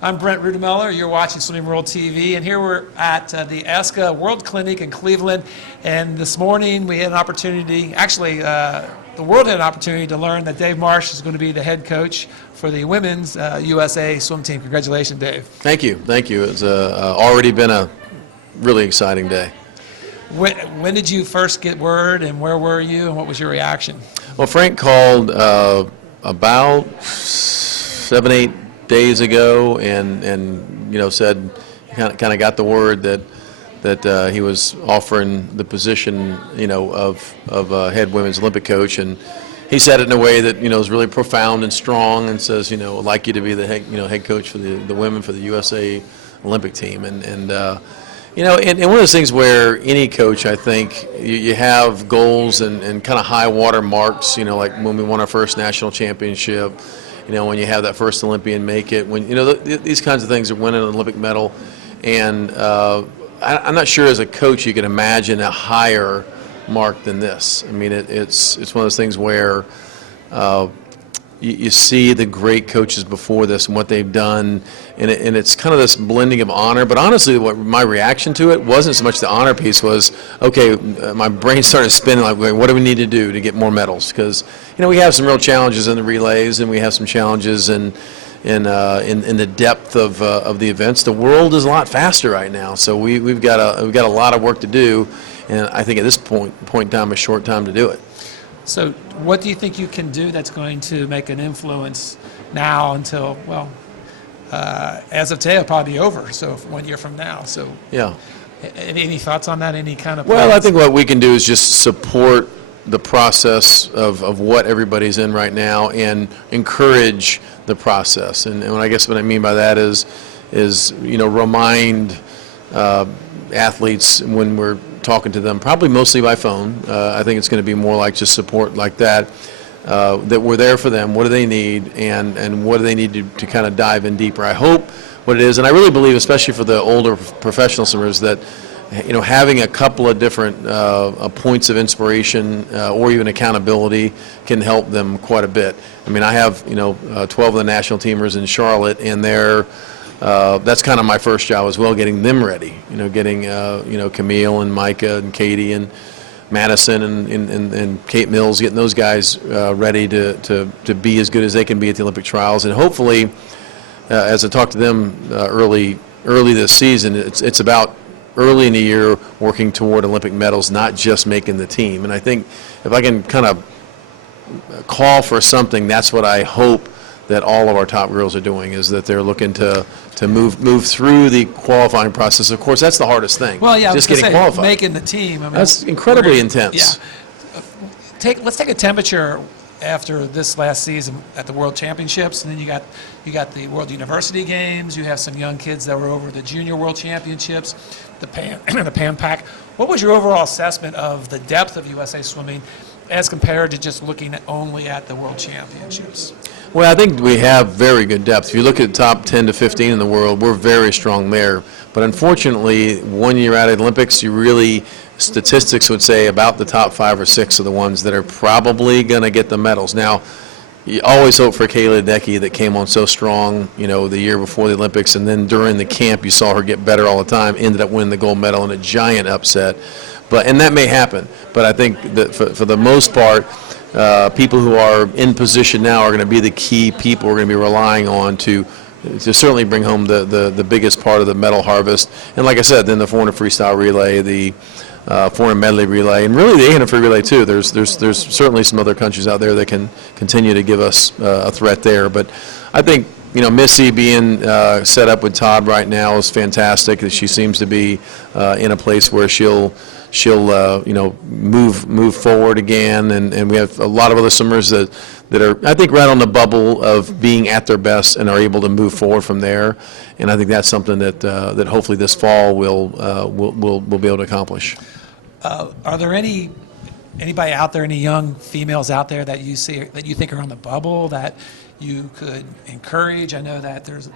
I'm Brent Rutemiller. You're watching Swimming World TV, and here we're at the ESCA World Clinic in Cleveland. And this morning we had an opportunity, actually the world had an opportunity to learn that Dave Marsh is going to be the head coach for the women's USA swim team. Congratulations, Dave. Thank you. It's already been a really exciting day. When did you first get word, and where were you, and what was your reaction? Well, Frank called about 7-8 days ago, and said kind of got the word that he was offering the position of head women's Olympic coach, and he said it in a way that is really profound and strong, and says I'd like you to be the head coach for the women for the USA Olympic team, and one of those things where any coach, I think, you have goals and kind of high water marks, like when we won our first national championship, when you have that first Olympian make it, when, these kinds of things are winning an Olympic medal. And I'm not sure as a coach you can imagine a higher mark than this. I mean, it's one of those things where you see the great coaches before this and what they've done, and it's kind of this blending of honor. But honestly, what my reaction to it wasn't so much the honor piece. Was my brain started spinning like, what do we need to do to get more medals? Because we have some real challenges in the relays, and we have some challenges in the depth of the events. The world is a lot faster right now, so we've got a lot of work to do, and I think at this point in time, a short time to do it. So what do you think you can do that's going to make an influence now until, as of today, it'll probably be over, so 1 year from now. So yeah. Any thoughts on that? Any kind of plans? Well, I think what we can do is just support the process of what everybody's in right now and encourage the process. And what I mean by that is remind athletes when we're talking to them, probably mostly by phone. I think it's going to be more like just support like that, that we're there for them. What do they need, and what do they need to kind of dive in deeper? I hope what it is, and I really believe, especially for the older professional swimmers, that having a couple of different points of inspiration or even accountability can help them quite a bit. I mean, I have 12 of the national teamers in Charlotte, and that's kind of my first job as well, getting them ready. Getting Camille and Micah and Katie and Madison and Kate Mills, getting those guys ready to be as good as they can be at the Olympic trials. And hopefully, as I talk to them early this season, it's about early in the year working toward Olympic medals, not just making the team. And I think if I can kind of call for something, that's what I hope that all of our top girls are doing, is that they're looking to move through the qualifying process. Of course, that's the hardest thing. Well, yeah, just getting qualified. Making the team. I mean, that's incredibly intense. Yeah. Let's take a temperature after this last season at the World Championships, and then you got the World University Games. You have some young kids that were over the Junior World Championships, the Pan Pac. What was your overall assessment of the depth of USA swimming as compared to just looking only at the World Championships? Well, I think we have very good depth. If you look at the top 10 to 15 in the world, we're very strong there. But unfortunately, 1 year out of the Olympics, statistics would say about the top 5 or 6 are the ones that are probably going to get the medals. Now, you always hope for Kayla Ledecky, that came on so strong, the year before the Olympics, and then during the camp you saw her get better all the time, ended up winning the gold medal in a giant upset. And that may happen. But I think that for the most part, people who are in position now are going to be the key people we're going to be relying on to certainly bring home the biggest part of the medal harvest. And like I said, then the 400 freestyle relay, the 400 medley relay, and really the 800 free relay too. There's certainly some other countries out there that can continue to give us a threat there. But I think Missy being set up with Todd right now is fantastic. She seems to be in a place where she'll move forward again, and we have a lot of other swimmers that are, I think, right on the bubble of being at their best and are able to move forward from there. And I think that's something that hopefully this fall we'll be able to accomplish. Are there anybody out there, any young females out there that you see that you think are on the bubble that you could encourage? I know that there's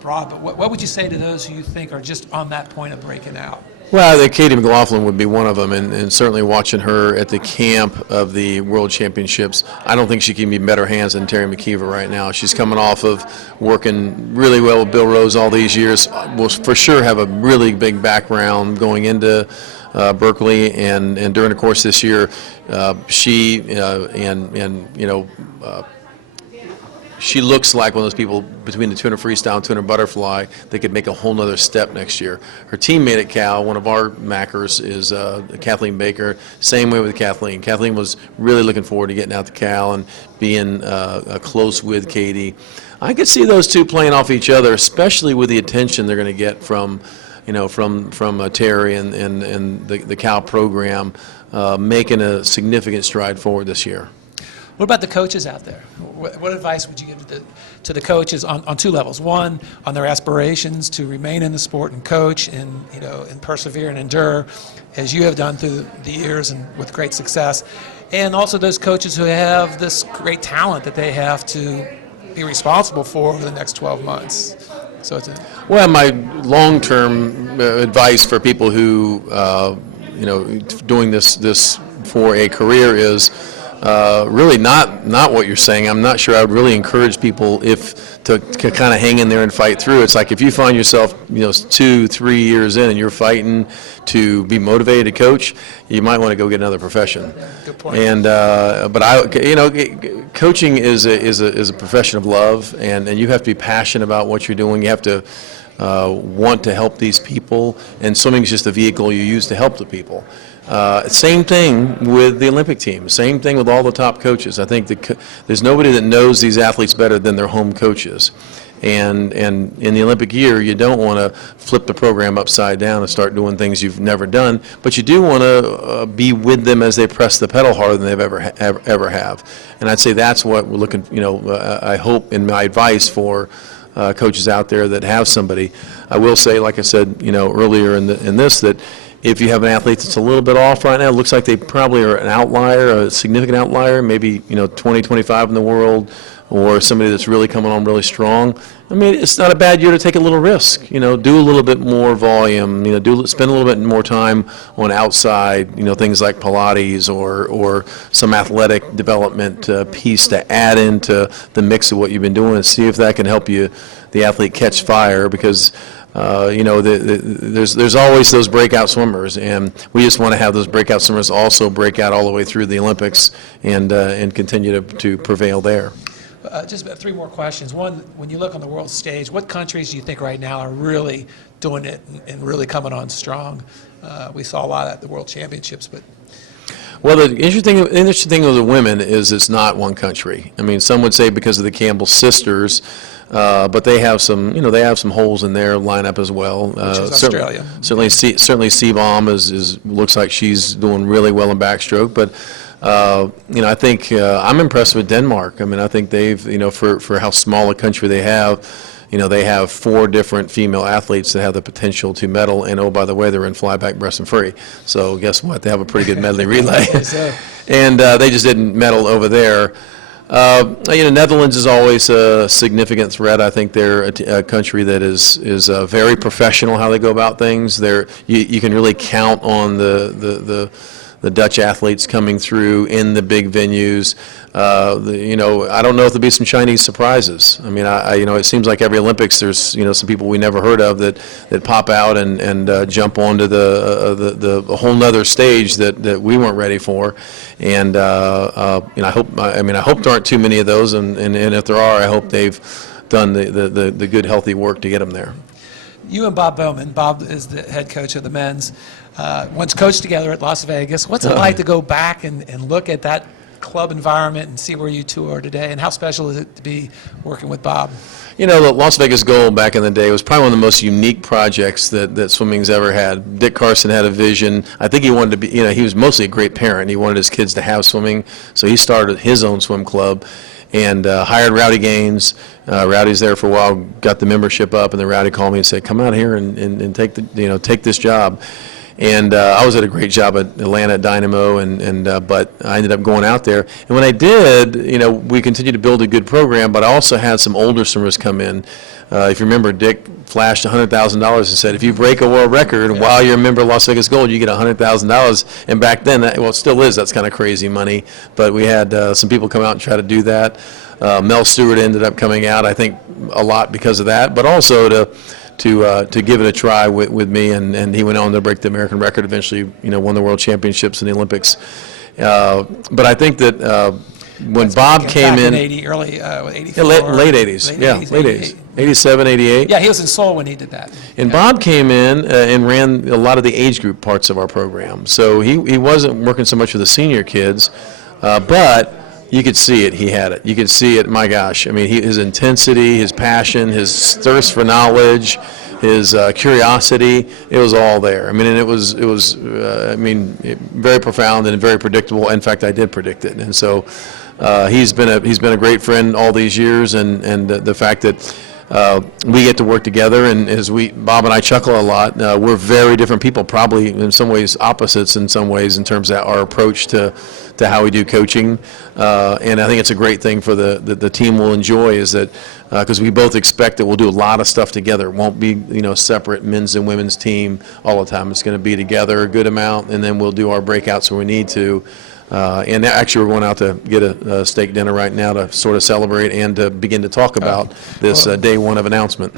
broad, but what would you say to those who you think are just on that point of breaking out? Well, I think Katie McLaughlin would be one of them, and certainly watching her at the camp of the World Championships, I don't think she can be in better hands than Terry McKeever right now. She's coming off of working really well with Bill Rose all these years, will for sure have a really big background going into Berkeley, and during the course of this year, she looks like one of those people between the 200 freestyle and 200 butterfly that could make a whole nother step next year. Her teammate at Cal, one of our Mackers, is Kathleen Baker. Same way with Kathleen. Kathleen was really looking forward to getting out to Cal and being close with Katie. I could see those two playing off each other, especially with the attention they're going to get from Terry and the Cal program, making a significant stride forward this year. What about the coaches out there? What advice would you give to the coaches on two levels? One, on their aspirations to remain in the sport and coach and persevere and endure, as you have done through the years and with great success, and also those coaches who have this great talent that they have to be responsible for over the next 12 months. So well, my long-term advice for people who doing this for a career is really not what you're saying. I'm not sure I would really encourage people to kind of hang in there and fight through. It's like if you find yourself 2-3 years in and you're fighting to be motivated to coach, you might want to go get another profession. Good point. And but coaching is a profession of love, and you have to be passionate about what you're doing. You have to want to help these people, and swimming is just a vehicle you use to help the people. Same thing with the Olympic team. Same thing with all the top coaches. I think there's nobody that knows these athletes better than their home coaches. And in the Olympic year, you don't want to flip the program upside down and start doing things you've never done, but you do want to be with them as they press the pedal harder than they've ever have. And I'd say that's what we're looking. I hope in my advice for coaches out there that have somebody. I will say, like I said, earlier in this, that if you have an athlete that's a little bit off right now, it looks like they probably are an outlier, a significant outlier, maybe 20, 25 in the world, or somebody that's really coming on really strong. I mean, it's not a bad year to take a little risk. Do a little bit more volume. Spend a little bit more time on outside. Things like Pilates or some athletic development piece to add into the mix of what you've been doing, and see if that can help the athlete catch fire, because there's always those breakout swimmers, and we just want to have those breakout swimmers also break out all the way through the Olympics and continue to prevail there. Just about 3 more questions. One, when you look on the world stage, what countries do you think right now are really doing it and really coming on strong? We saw a lot at the World Championships, but... Well, the interesting thing with the women is it's not one country. I mean, some would say because of the Campbell sisters, but they have some, they have some holes in their lineup as well. Which is Australia. Certainly Seabaum looks like she's doing really well in backstroke, but I think I'm impressed with Denmark. I mean, I think they've, for how small a country they have, they have 4 different female athletes that have the potential to medal, and oh, by the way, they're in flyback, breast, and free. So guess what? They have a pretty good medley relay. And they just didn't medal over there. Netherlands is always a significant threat. I think they're a country that is very professional how they go about things. You can really count on the Dutch athletes coming through in the big venues. I don't know if there'll be some Chinese surprises. I mean, it seems like every Olympics there's some people we never heard of that pop out and jump onto the whole nother stage that we weren't ready for. And I hope there aren't too many of those. And if there are, I hope they've done the good healthy work to get them there. You and Bob Bowman. Bob is the head coach of the men's. Once coached together at Las Vegas. What's it like to go back and look at that club environment and see where you two are today? And how special is it to be working with Bob? The Las Vegas Gold back in the day was probably one of the most unique projects that swimming's ever had. Dick Carson had a vision. I think he wanted to be, he was mostly a great parent. He wanted his kids to have swimming, so he started his own swim club and hired Rowdy Gaines. Rowdy's there for a while, got the membership up, and then Rowdy called me and said, "Come out here and take take this job." And I was at a great job at Atlanta at Dynamo, but I ended up going out there. And when I did, we continued to build a good program, but I also had some older swimmers come in. If you remember, Dick flashed $100,000 and said, if you break a world record while you're a member of Las Vegas Gold, you get $100,000. And back then, it still is, that's kind of crazy money. But we had some people come out and try to do that. Mel Stewart ended up coming out, I think, a lot because of that, but also to give it a try with me, and he went on to break the American record eventually, won the World Championships and the Olympics. But I think that when Bob came in, early 84, late 80s, late 80s, 87, 88. Yeah, he was in Seoul when he did that. And Bob came in and ran a lot of the age group parts of our program. So he wasn't working so much with the senior kids, but you could see it. He had it. You could see it. My gosh. I mean, his intensity, his passion, his thirst for knowledge, his curiosity. It was all there. I mean, and it was very profound and very predictable. In fact, I did predict it. And so he's been a great friend all these years, and the fact that we get to work together, and Bob and I chuckle a lot. We're very different people, probably in some ways opposites in some ways in terms of our approach to how we do coaching. And I think it's a great thing for the team will enjoy, is that because we both expect that we'll do a lot of stuff together. It won't be separate men's and women's team all the time. It's going to be together a good amount, and then we'll do our breakouts when we need to. And actually, we're going out to get a steak dinner right now to sort of celebrate and to begin to talk about this day one of announcement.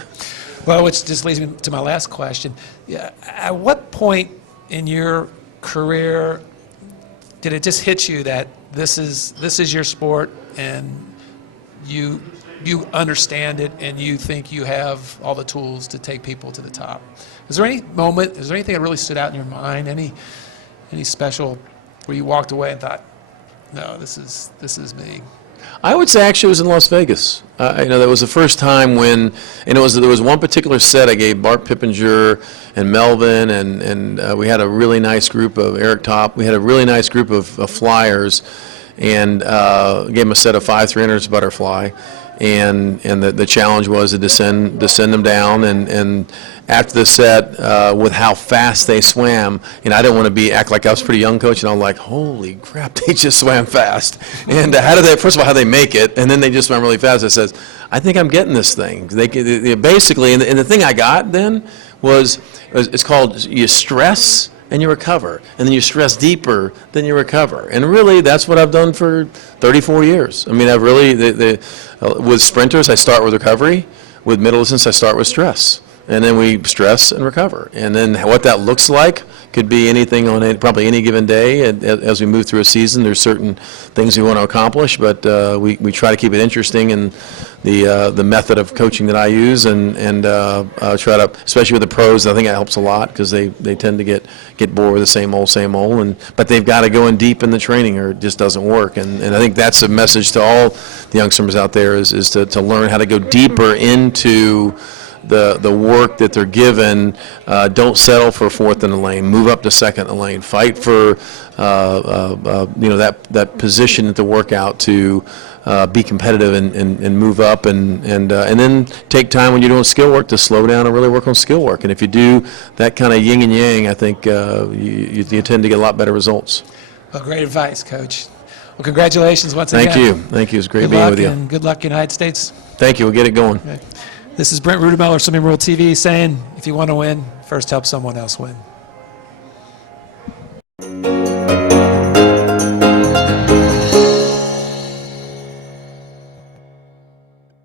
Well, which just leads me to my last question. Yeah, at what point in your career did it just hit you that this is your sport, and you understand it, and you think you have all the tools to take people to the top? Is there any moment? Is there anything that really stood out in your mind? Any special? Where you walked away and thought, no, this is me? I would say actually it was in Las Vegas. That was the first time when, and there was one particular set I gave Bart Pippinger and Melvin, and we had a really nice group of Eric Top. We had a really nice group of flyers, and gave them a set of 5 300s butterfly, and the challenge was to descend them down, and after the set, with how fast they swam, I didn't want to act like I was a pretty young coach, and I'm like, holy crap, they just swam fast. And first of all, how they make it, and then they just swam really fast. I says, I think I'm getting this thing. They basically, and the thing I got then was, it's called, you stress and you recover, and then you stress deeper, then you recover. And really, that's what I've done for 34 years. I mean, I've really, with sprinters, I start with recovery. With middle distance, I start with stress. And then we stress and recover. And then what that looks like could be anything on probably any given day. As we move through a season, there's certain things we want to accomplish, but we try to keep it interesting, and the method of coaching that I use, and try to, especially with the pros, I think it helps a lot, because they tend to get bored with the same old, but they've got to go in deep in the training, or it just doesn't work. And I think that's a message to all the young swimmers out there, is to learn how to go deeper into the work that they're given. Don't settle for fourth in the lane. Move up to second in the lane. Fight for that position at the workout to be competitive and move up, and then take time when you're doing skill work to slow down and really work on skill work. And if you do that kind of yin and yang, I think you tend to get a lot better results. Well, great advice, Coach. Well, congratulations once again. Thank you. It's great being with you. And good luck, United States. Thank you. We'll get it going. Okay. This is Brent Rutemiller, Swimming World TV, saying, if you want to win, first help someone else win.